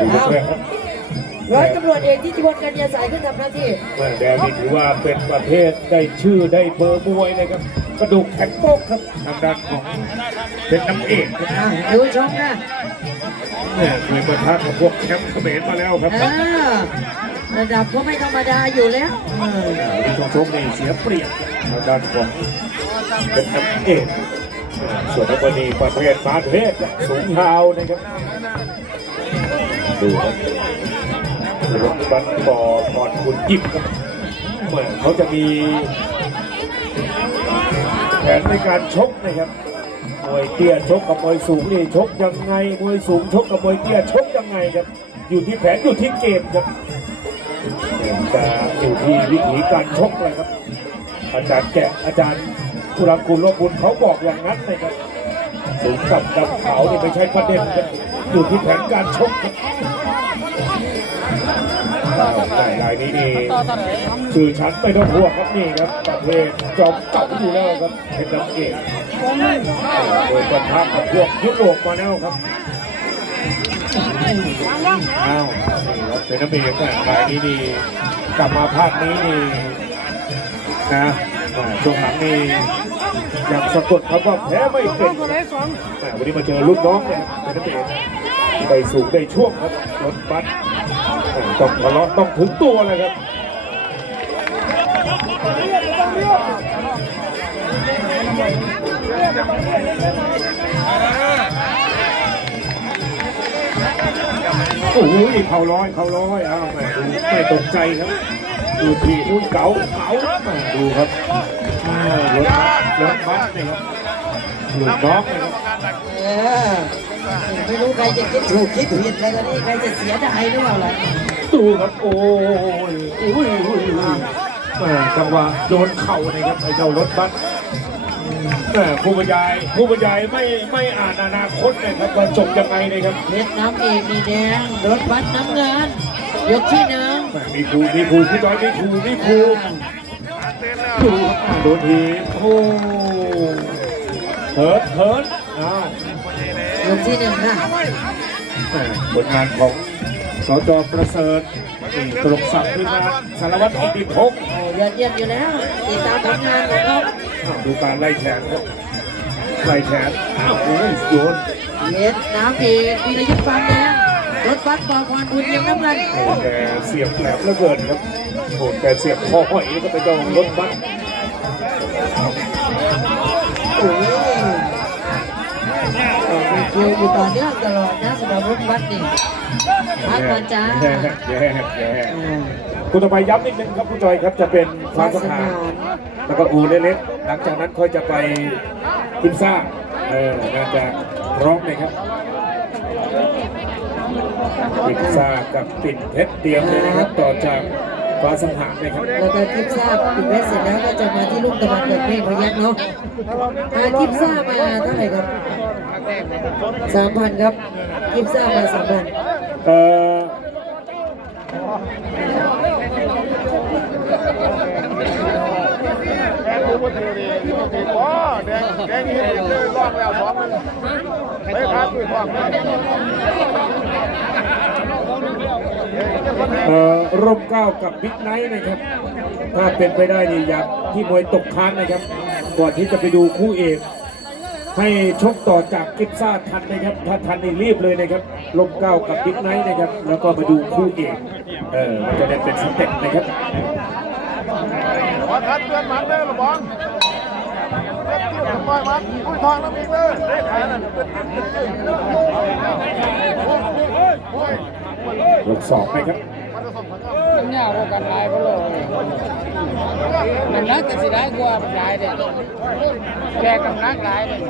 ดูครับแม่ครับร้อยตำรวจเอกที่จิวลกัญญาสายขึ้นทำหน้าที่แม่แดงนี่ถือว่าเป็นประเภทได้ชื่อได้เบอร์มวยเลยครับ กระดูกแข็งโป๊กครับทางด้านของเป็นน้ำเอกครับอะดูชมนะเนี่ยเคยประทะกับพวกแชมป์เขมรมาแล้วครับอ่าระดับก็ไม่ธรรมดาอยู่แล้วเออที่ชงชกนี่เสียเปรียบทางด้านของเป็นน้ำเอก ส่วนนักบอลนีประเภทมาเทพครับสูงยานะครับดูครับรถบัสบอลก่อนคุณยิบเหมือนเขาจะมีแผนในการชกนะครับมวยเตี้ยชกกับมวยสูงนี่ชกยังไงมวยสูงชกกับมวยเตี้ยชกยังไงครับ อยู่ที่แผนอยู่ที่เกมครับจะอยู่ที่วิธีการชกเลยครับ อาจารย์แกะอาจารย์ กุลกุลโลบุญเขาบอกอย่างนั้นเลยครับสูงกับดำขาวนี่ไม่ใช่ประเด็นครับอยู่ที่แผนการชกครับได้รายนี้นี่คือชั้นไปต้องพวกครับนี่ครับประเภทจอมเก่าอยู่แล้วครับเป็นน้ำเอกโดยประทะกับพวกยุโรปมาแล้วครับอ้าวนี่ครับเป็นน้ำเอกแต่รายนี้นี่กลับมาภาคนี้นี่นะ ช่วงหลังนี่ยังสะกดเขาว่าแพ้ไม่เป็นแต่วันนี้มาเจอลูกน้องเนี่ยเป็นน้ำเอกได้สูงได้ช่วงครับรถบัสต้องทะเลาะต้องถึงตัวเลยครับโอ้โหเข่าร้อยเข่าร้อยอ้าวแม่ไม่ตกใจครับ ดูทีดูเก๋าเก๋าม่ดูครับรถรถบัสนี่ครับหลุดน้องเลยครับเออไม่รู้ใครจะคิดถูกคิดผิดอะไรกันนี่ใครจะเสียดายหรือเปล่าล่ะดูครับโอ้ยอุ้ยอุ้ยแม่จังหวะโดนเข่าเลยครับไอ้เจ้ารถบัสแม่ผู้บรรยายผู้บรรยายไม่ไม่อ่านอนาคตเลยครับว่าจบยังไงเลยครับเพชรน้ำเอกนี่แดงรถบัสน้ำเงินยกที่หนึ่ง แม่มีครูมีครูพี่ต้อยมีครูมีครูดูครับโดนทีโอ้เถิดเถิดอ้าวยกที่หนึ่งนะแม่ผลงานของสจประเสริฐนี่ตลกศักดิ์ทีมงานสารวัตรอิทธิพงศ์โอ้ยอดเยี่ยมอยู่แล้วติดตามผลงานของเขาอ้าวดูการไล่แขนครับไล่แขนอ้าวโอ้ยโยนเพชรน้ำเอกวีรยุทธ์ฟางแดง รถบัสบอกวันบุญยังน้ำเงินโอ้แต่เสียบแหลมเหลือเกินครับโอ้แต่เสียบคอห้อยนี่ก็ไปจองรถบัสโอ้ยมีคิวอยู่ต่อเนื่องตลอดนะสำหรับรถบัสนี่พักก่อนจ้าแย่แย่แย่อ่าคุณต่อไปย้ำนิดนึงครับคุณจอยครับจะเป็นฟ้าฟ้าสสนามนามแล้วก็อูเล็กๆหลังจากนั้นค่อยจะไปกินซ่าเออน่าจะร้องเลยครับ กินซ่ากับปิ่นเพชรเตรียมเลยนะครับ ต่อจากฟ้าสังหารนะครับ แล้วก็ทิปซ่าปิดเพชรเสร็จแล้วก็จะมาที่ลูกตะวันเกิดเมฆพยักเนาะมาทิปซ่ามาเท่าไหร่ครับสามพันครับทิปซ่ามาสามพันเอ่อแดงดูว่าถือดีดูดีว้าแดงแดงนี่เลยรอบแล้วสองมันไปครับด้วยความเอ่อ ร่มเก้ากับบิ๊กไนท์นะครับ ถ้าเป็นไปได้นี่อยากที่มวยตกค้างนะครับ ก่อนที่จะไปดูคู่เอกให้ชกต่อจากกิฟซ่าทันนะครับ ถ้าทันนี่รีบเลยนะครับลมเก้ากับบิ๊กไนท์นะครับ แล้วก็มาดูคู่เอกเออมันจะได้เป็นสเต็ปนะครับขอทัดเตือนมันเลยระวังเล็บติ้วปล่อยมันอุ้ยทองน้ำอีกเลยเล็กขาดนั้นโอ้ยยกสองนะครับ มันจะส่งผลงานยากกว่ากันหลายไปเลยมันนักแต่สิได้กว่ามันหลายเด็ดแกกำนักหลายเด็ด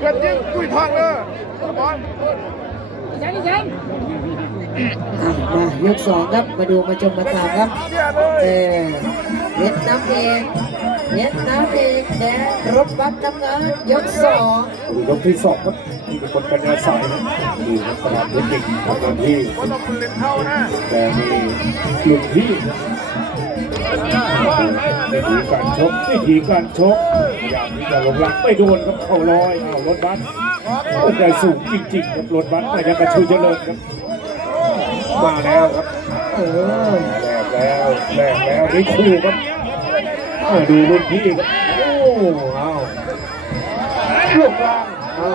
เกิดยิงอุ้ยทองเลยระวังฉันฉันอะมายกสองครับ มาดูมาชมมาตามครับเสียเลเออเวียดน้ำเอง เวียดนามเองแดงรถบัสน้ำเงินยกสองยกที่สองครับที่เป็นคนกันยาสายนะดูครับตลาดเทคนิคทำงานที่คนต้องคุณเล่นเท่านะแต่มีหลุดที่วิธีการชกวิธีการชกพยายามที่จะลงหลังไม่โดนครับเข่าลอยเอารถบัสโอ้ได้สูงจริงๆครับรถบัสมายังกระชูเจริญครับ มาแล้วครับเออแลกแล้วแลกแล้วนี่คู่ครับอ่า ดูรุ่นพี่ครับโอ้เอาลูกล่างเอา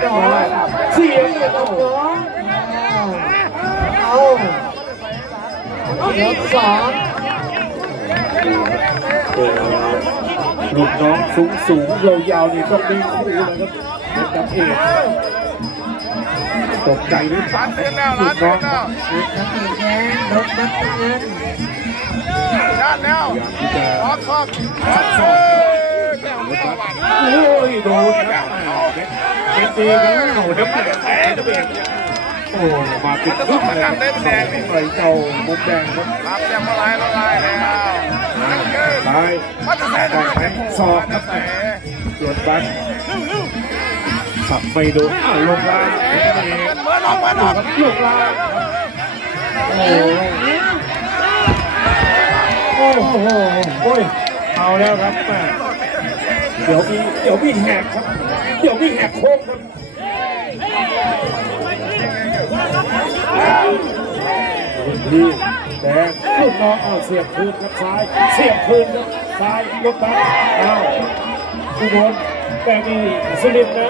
เอาเสียงยกสองเอายกสองเออลูกน้องสูงสูงๆยาวนี่ต้องมีคู่นะครับเป็นดับเอกตกใจหรือเปร้าล่านเตือนแล้วลูร้านกเตืน้ออนงแล้วรถนักเงินรถนักเงินานแล้วพยายามที่จะอกข้อซัดซ้อนโอ้ยโดนครับเป็นตีกันเอาเด็กเด็กเด็กโอ้ มาติดขึ้นเลยครับใส่เจ้ามุมแดงครับรับแซมละลายละลายแล้วซ้ายมัดจะแสนได้ไหมสอบครับตรวจบัตรสับไม่โดนอ้าวลงล่างเมื่อน้องมื่อน้องลงล่างโอ้ โหโอ้ยเอาแล้วครับแม่เดี๋ยวมีเดี๋ยวมีแหกครับ เดี๋ยวมีแหกโค้งครับรุ่นพี่แดงลูกน้องเอาเสียบคืนครับซ้าย เสียบคืนครับซ้ายยกบัตเอาอุบลแต่มีสุรินทร์นะ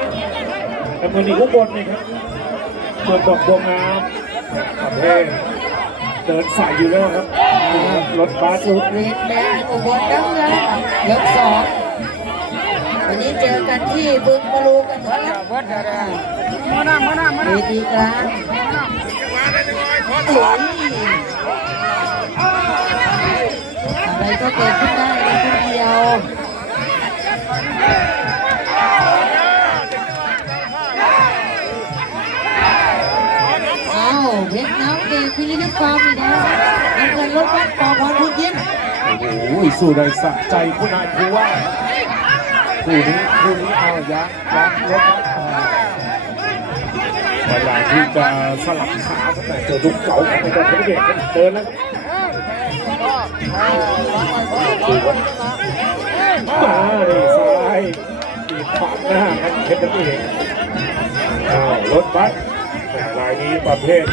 แต่มือนี้อุบลนี่ครับเมืองดอกบัวงามประเภทเดินสายอยู่แล้วครับ รถบัสสุดฤทธิ์แดงอุบลน้ำเงินยกสองวันนี้เจอกันที่บึงบรูกันครับเบิดเด้อมาหน้ามาหน้ามาหน้าทีกลางอะไรก็เกิดขึ้นได้ในคนเดียวเอาเพชรน้ำเกย์พิลิลิฟฟาร์ม แล้วน้ำเงินรถบัสปอพรพุทธยิ้มโอ้โหสู้ได้สะใจคุณนายครูว่าคู่นี้คู่นี้เอายางยางรถบัสพยายามที่จะสลับขาแต่เจอลูกเก่าของไอ้เจ้าเดชครับเดินแล้วดูครับมาดิซ้ายตีขวางหน้าครับเพชรเดชอ้าวรถบัสแหม่รายนี้ประเภท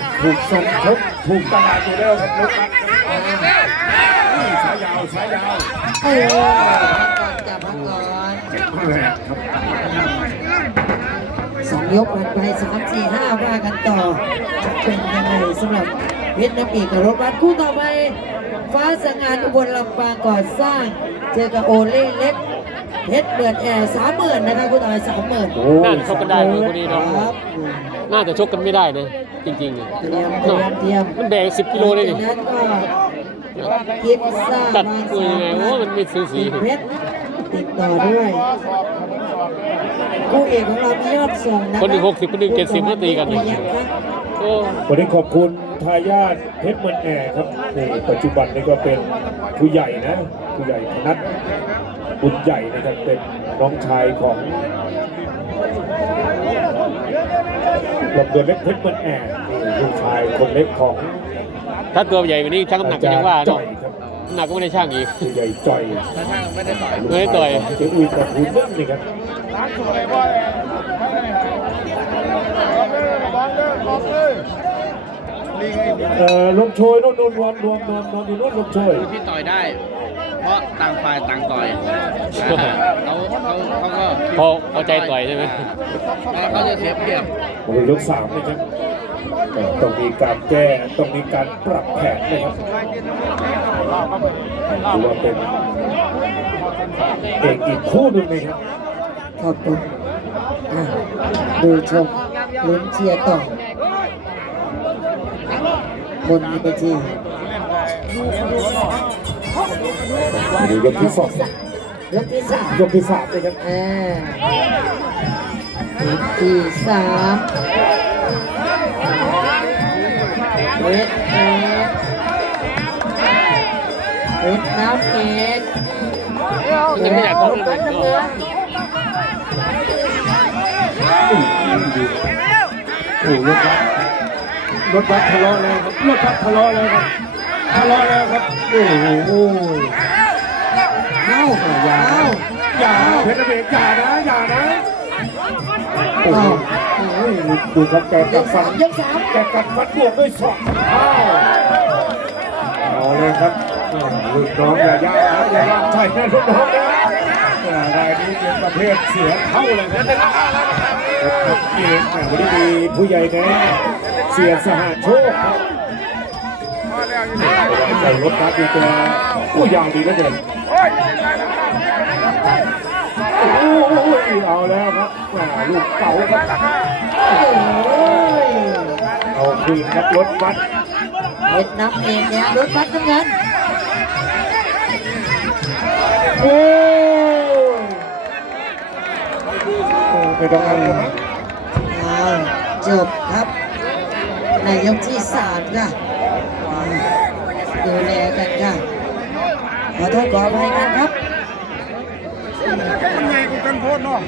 กถูกส่งชกถูกตลาดอยู่แล้วครับรถบัสนี่สายยาวสายยาวโอ้ยจับพักก่อนแรงครับสองยกผ่านไปสามสี่ห้าว่ากันต่อจะเป็นยังไงสำหรับเพชรน้ำปีกกับรถบัสคู่ต่อไป ฟ้าสงานอุบลลำปางก่อสร้าง เจอกับโอเล่เล็กเพชรเบิร์ดแอร์สามหมื่นนะครับคุณต่อยสามหมื่นโอ้น่าจะชกกันได้เลยคนนี้คเนาะรับน่าจะชกกันไม่ได้นะจริงๆเนี่ยเตรียมเตรียมเตรียมมันแบกสิบกิโลเลยนี่จากนั้นก็กิฟซ่าตัดมามือยังไงโอ้มันไม่สูสีติดเพชรติดต่อด้วยคู่เอกของเรามียอดส่งนะคนหนึ่งหกสิบคนหนึ่งเจ็ดสิบก็ตีกันเลเลยยโอ้วันนี้ขอบคุณ ทายาทเพชรเมือนแอร์ครับนี่ปัจจุบันนี้ก็เป็นผู้ใหญ่นะผู้ใหญ่ธนัทบุญใหญ่นะครับเป็นน้องชายของลำดวนเล็กเพชรเมือนแอร์นี่ลูกชายคนเล็กของถ้าตัวใหญ่กว่านี้ชั่งน้ำหนักก็ยังว่าจ่เนาะอยครับน้ำหนักก็ไม่ได้ช่างอีกผู้ใหญ่จ่อยไม่ได้ต่อยเจ้าอุ้ยกับคุณนั่นนี่ครับร้านสวยบ่อยบอก เลยบอกเลยบอกเลยลิงไอ้เอ่อลงโชยนู่นนู่นรวมรวมรวมรวมอยู่นู่นลงโชยที่ต่อยได้ เพราะต่างฝ่ายต่างต่อยเขาเขาเขาก็พอพอใจต่อยใช่ไหม แล้วเขาจะเสียเปรียบผมยกสามนะครับแต่ต้องมีการแก้ต้องมีการปรับแผนนะครับถือว่าเป็นเอกอีกคู่หนึ่งนะครับ ขอบคุณอะดูชมลุ้นเชียร์ต่อ บนเวทีอันนี้ยกที่สองยกที่สามยกที่สามนะครับอ่ายกที่สามเวทเอเวทน้ำเกตยังไม่อยากเข้าลเลยไปน้ำเงินโอ้รถบัส รถบัสทะเลาะแล้วครับรถบัสทะเลาะแล้วครับทะเลาะแล้วครับโอ้โหเอ้าอย่าเอ้าอย่านะเพชรเบรกอย่านะอย่านะโอ้โหโอ้ยดูครับแกยกัดกฟัสานมยกสามแกกัดฟันบวกด้วยศอกอ้าวเอาเลยครับอ่าลูกน้องอย่าย่านะอย่าย่าใช่แม่ลูกน้องนะอ่ารายนี้เป็นประเภทเสือเข้าเลยนะครับเองอะวันนี้มีผู้ใหญ่นะ เสียสหโชคครับมาแล้วอยู่นี่ใส่รถบัสดีตัวผู้ยาวดีเหลือเกินโอ้ยโอ้ยเอาแล้วครับอ่าลูกเก่าครับโอ้ยเอาคืนครับรถบัสเพชรน้ำเองเนี่ยรถบัสน้ำเงินโอ้ยโอ้ไม่ต้องเอาเลยมั้งเอาจบครับใน ยกที่สามค่ะดูแลกันค่ะขอโทษขออภัยกันครับทำไงกูกันโพดเนาะ